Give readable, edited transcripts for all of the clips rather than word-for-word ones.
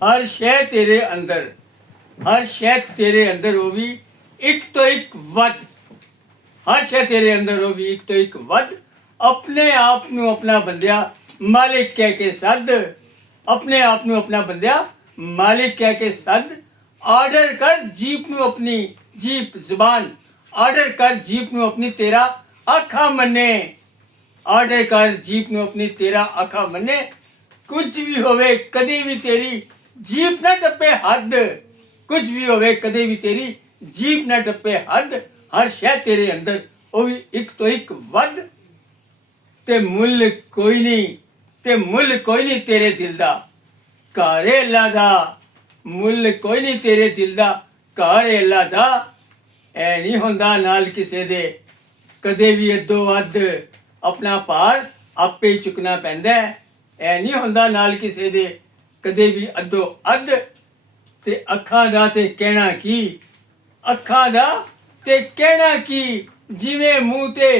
हर शय तेरे अंदर, हर शय तेरे अंदर वो भी एक तो एक वध, हर शय तेरे अंदर वो भी एक तो एक वध। अपने आप ਨੂੰ ਆਪਣਾ ਬੰਦਿਆ ਮਾਲਿਕ ਕਹਿ ਕੇ ਸੱਦ, ਆਪਣੇ ਆਪ ਨੂੰ ਆਪਣਾ ਬੰਦਿਆ ਮਾਲਿਕ ਕਹਿ ਕੇ ਸੱਦ। ਆਰਡਰ ਕਰ ਜੀਪ ਨੂੰ ਆਪਣੀ, ਜੀਪ ਜ਼ੁਬਾਨ ਆਰਡਰ ਕਰ ਜੀਪ ਨੂੰ ਆਪਣੀ ਤੇਰਾ ਆਖਾ ਮੰਨੇ, ਆਰਡਰ ਕਰ ਜੀਪ ਨੂੰ ਆਪਣੀ ਤੇਰਾ ਆਖਾ ਮੰਨੇ। ਕੁਝ ਵੀ ਹੋਵੇ ਕਦੇ ਵੀ ਤੇਰੀ ਜੀਪ ਨਾ ਟੱਪੇ ਹੱਦ, ਕੁਝ ਵੀ ਹੋਵੇ ਕਦੇ ਵੀ ਤੇਰੀ ਜੀਪ ਨਾ ਟੱਪੇ ਹੱਦ। ਹਰ ਸ਼ੈ ਤੇਰੇ ਅੰਦਰ ਉਹ ਵੀ ਇੱਕ ਤੋਂ ਇੱਕ ਵੱਧ, ਤੇ ਮੁੱਲ ਕੋਈ ਨਹੀਂ, ਤੇ ਮੁੱਲ ਕੋਈ ਨਹੀਂ ਤੇਰੇ ਦਿਲ ਦਾ ਘਰ ਏ ਅੱਲਾ ਦਾ, ਮੁੱਲ ਕੋਈ ਨਹੀਂ ਤੇਰੇ ਦਿਲ ਦਾ ਘਰ ਏ ਅੱਲਾ ਦਾ। ਐ ਨਹੀਂ ਹੁੰਦਾ ਨਾਲ ਕਿਸੇ ਦੇ ਕਦੇ ਵੀ ਅੱਧੋ ਵੱਧ, ਆਪਣਾ ਭਾਰ ਆਪੇ ਹੀ ਚੁੱਕਣਾ ਪੈਂਦਾ ਹੈ। ਐ ਨਹੀਂ ਹੁੰਦਾ ਨਾਲ ਕਿਸੇ ਦੇ ਕਦੇ ਵੀ ਅੱਧੋ ਅੱਧ। ਤੇ ਅੱਖਾਂ ਦਾ ਤੇ ਕਹਿਣਾ ਕੀ, ਅੱਖਾਂ ਦਾ ਤੇ ਕਹਿਣਾ ਕੀ, ਜਿਵੇਂ ਮੂੰਹ ਤੇ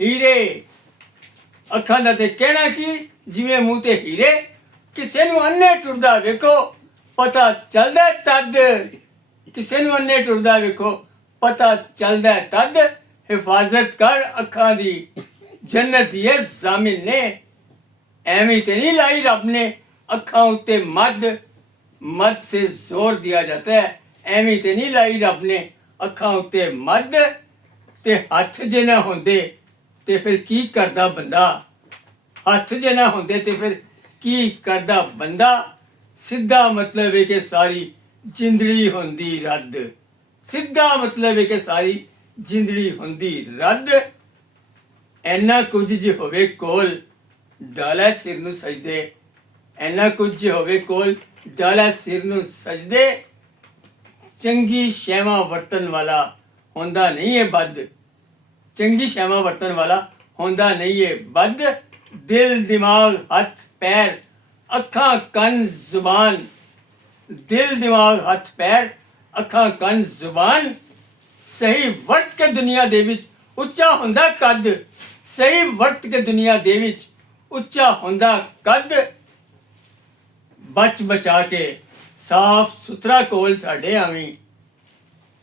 ਹੀਰੇ। ਅੱਖਾਂ ਦਾ ਤੇ ਕਹਿਣਾ ਕੀ, ਜਿਵੇਂ ਮੂੰਹ ਤੇ ਹੀਰੇ। ਕਿਸੇ ਨੂੰ ਅੰਨੇ ਟੁਰਦਾ ਵੇਖੋ ਪਤਾ ਚੱਲਦਾ ਤਦ, ਕਿਸੇ ਨੂੰ ਅੰਨੇ ਟੁਰਦਾ ਵੇਖੋ ਪਤਾ ਚੱਲਦਾ ਤਦ। ਹਿਫਾਜ਼ਤ ਕਰ ਅੱਖਾਂ ਦੀ, ਜੰਨਤ ਇਹ ਜ਼ਾਮਿਨ ਨੇ। ਐਵੇਂ ਤੇ ਨਹੀਂ ਲਾਈ ਰੱਬ ਨੇ ਅੱਖਾਂ ਉੱਤੇ ਮੱਦ, ਮੱਦ ਸੇ ਜ਼ੋਰ ਦਿया जाता है। ਐਵੇਂ ਤੇ ਨਹੀਂ ਲਾਈ ਰੱਬ ਨੇ ਅੱਖਾਂ ਉੱਤੇ ਮੱਦ। ਤੇ ਹੱਥ ਜੇ ਨਾ ਹੁੰਦੇ ਤੇ ਫਿਰ ਕੀ ਕਰਦਾ ਬੰਦਾ, ਹੱਥ ਜੇ ਨਾ ਹੁੰਦੇ ਤੇ ਫਿਰ ਕੀ ਕਰਦਾ ਬੰਦਾ। ਸਿੱਧਾ ਮਤਲਬ ਹੈ ਕਿ ਸਾਰੀ ਜ਼ਿੰਦੜੀ ਹੁੰਦੀ ਰੱਦ, ਸਿੱਧਾ ਮਤਲਬ ਹੈ ਕਿ ਸਾਰੀ ਜ਼ਿੰਦੜੀ ਹੁੰਦੀ ਰੱਦ। ਇੰਨਾ ਕੁਝ ਜੇ ਹੋਵੇ ਕੋਲ ਡਾਲਾ ਸਿਰ ਨੂੰ ਸਜਦੇ, ਇੰਨਾ ਕੁਝ ਜੇ ਹੋਵੇ ਕੋਲ ਡਾਲਾ ਸਿਰ ਨੂੰ ਸਜਦੇ। ਚੰਗੀ ਸ਼ੈਵਾਂ ਵਰਤਣ ਵਾਲਾ ਹੁੰਦਾ ਨਹੀਂ ਹੈ ਬਦ, ਚੰਗੀ ਸ਼ੈਵਾਂ ਵਰਤਣ ਵਾਲਾ ਹੁੰਦਾ ਨਹੀਂ ਹੈ ਬਦ। ਦਿਲ ਦਿਮਾਗ ਹੱਥ ਪੈਰ ਅੱਖਾਂ ਕੰਨ ਜ਼ੁਬਾਨ, ਦਿਲ ਦਿਮਾਗ ਹੱਥ ਪੈਰ ਅੱਖਾਂ ਕੰਨ ਜ਼ੁਬਾਨ। ਸਹੀ ਵਰਤ ਕੇ ਦੁਨੀਆ ਦੇ ਵਿੱਚ ਉੱਚਾ ਹੁੰਦਾ ਕੱਦ, ਸਹੀ ਵਰਤ ਕੇ ਦੁਨੀਆ ਦੇ ਵਿੱਚ ਉੱਚਾ ਹੁੰਦਾ ਕੱਦ। ਬਚ ਬਚਾ ਕੇ ਸਾਫ ਸੁਥਰਾ ਕੋਲ ਸਾਡੇ ਆਵੀਂ,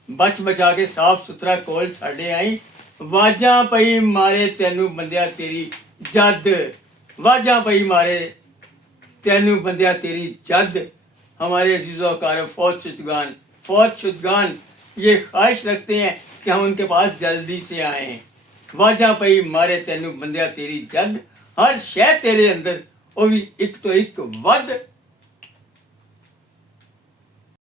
ਬਚ ਬਚਾ ਕੇ ਸਾਫ ਸੁਥਰਾ ਕੋਲ ਸਾਡੇ ਆਈ। ਵਾਜਾਂ ਪਈ ਮਾਰੇ ਤੈਨੂੰ ਬੰਦਿਆ ਤੇਰੀ ਜਦ, ਵਾਜਾਂ ਪਈ ਮਾਰੇ ਤੈਨੂੰ ਬੰਦਿਆ तेरी जद। हमारे अज़ीज़ों कारब फौत शुदगान ये ख्वाहिश रखते हैं कि हम उनके पास जल्दी से आएँ। वाजा पई मारे तैनू बंदिया तेरी जद, हर शय तेरे अंदर वो भी एक तो एक वध।